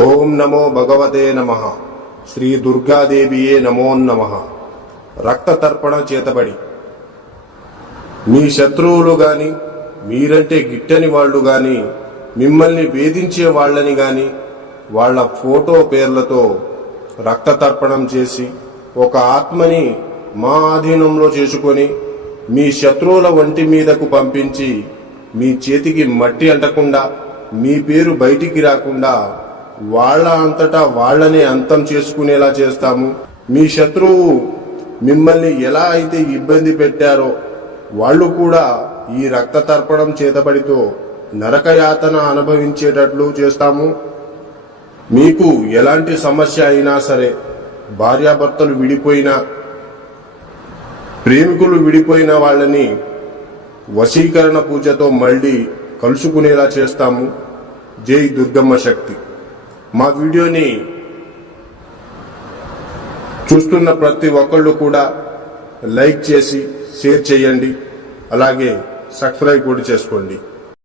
ఓం నమో భగవతే నమః. శ్రీ దుర్గాదేవియే నమో నమః. రక్త తర్పణ చేతబడి మీ శత్రువులు గాని, మీరంటే గిట్టని వాళ్ళు గాని, మిమ్మల్ని వేధించే వాళ్ళని గాని వాళ్ళ ఫోటో పేర్లతో రక్త తర్పణం చేసి ఒక ఆత్మని మా ఆధీనంలో చేసుకొని మీ శత్రువుల వంటి మీదకు పంపించి మీ చేతికి మట్టి అంటకుండా, మీ పేరు బయటికి రాకుండా వాళ్ళ అంతటా వాళ్ళనే అంతం చేసుకునేలా చేస్తాము. మీ శత్రువు మిమ్మల్ని ఎలా అయితే ఇబ్బంది పెట్టారో వాళ్ళు కూడా ఈ రక్త తర్పణం చేతబడితో నరకయాతన అనుభవించేటట్లు చేస్తాము. మీకు ఎలాంటి సమస్య అయినా సరే, భార్యాభర్తలు విడిపోయినా, ప్రేమికులు విడిపోయిన వాళ్ళని వశీకరణ పూజతో మళ్ళీ కలుసుకునేలా చేస్తాము. జై దుర్గమ్మ శక్తి. మా వీడియోని చూస్తున్న ప్రతి ఒక్కళ్ళు కూడా లైక్ చేసి షేర్ చేయండి, అలాగే సబ్స్క్రైబ్ కూడా చేసుకోండి.